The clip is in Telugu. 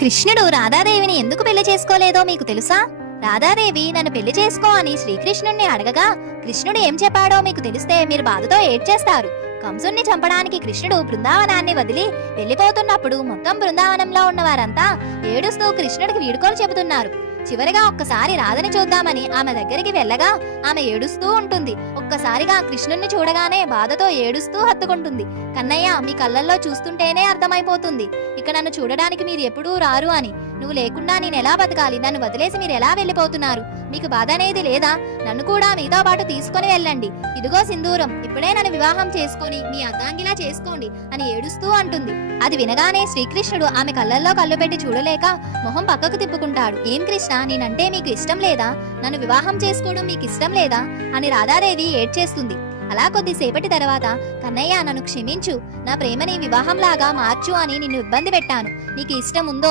కృష్ణుడు రాధాదేవిని ఎందుకు పెళ్లి చేసుకోలేదో మీకు తెలుసా? రాధాదేవి నన్ను పెళ్లి చేసుకో అని శ్రీకృష్ణుణ్ణి అడగగా కృష్ణుడు ఏం చెప్పాడో మీకు తెలిస్తే మీరు బాధతో ఏడ్చేస్తారు. కంసుణ్ణి చంపడానికి కృష్ణుడు బృందావనాన్ని వదిలి వెళ్లిపోతున్నప్పుడు మొత్తం బృందావనంలో ఉన్న వారంతా ఏడుస్తూ కృష్ణుడికి వీడుకోలు చెబుతున్నారు. చివరిగా ఒక్కసారి రాధని చూద్దామని ఆమె దగ్గరికి వెళ్ళగా ఆమె ఏడుస్తూ ఉంటుంది. ఒక్కసారిగా కృష్ణుణ్ణి చూడగానే బాధతో ఏడుస్తూ హత్తుకుంటుంది. కన్నయ్య, మీ కళ్ళల్లో చూస్తుంటేనే అర్థమైపోతుంది ఇక నన్ను చూడడానికి మీరు ఎప్పుడూ రారు అని. నువ్వు లేకుండా నేను ఎలా బతకాలి? నన్ను వదిలేసి మీరు ఎలా వెళ్ళిపోతున్నారు? మీకు బాధ అనేది లేదా? నన్ను కూడా మీతో పాటు తీసుకొని వెళ్ళండి. ఇదిగో సింధూరం, ఇప్పుడే నన్ను వివాహం చేసుకొని మీ అర్ధాంగిలా చేసుకోండి అని ఏడుస్తూ అంటుంది. అది వినగానే శ్రీకృష్ణుడు ఆమె కళ్ళల్లో కళ్ళు పెట్టి చూడలేక మొహం పక్కకు తిప్పుకుంటాడు. ఏం కృష్ణ, నేనంటే మీకు ఇష్టం లేదా? నన్ను వివాహం చేసుకోవడం మీకు ఇష్టం లేదా అని రాధాదేవి ఏడ్చేస్తుంది. అలా కొద్దిసేపటి తర్వాత, కన్నయ్య నన్ను క్షమించు, నా ప్రేమని వివాహంలాగా మార్చు అని నిన్ను ఇబ్బంది పెట్టాను. నీకు ఇష్టం ఉందో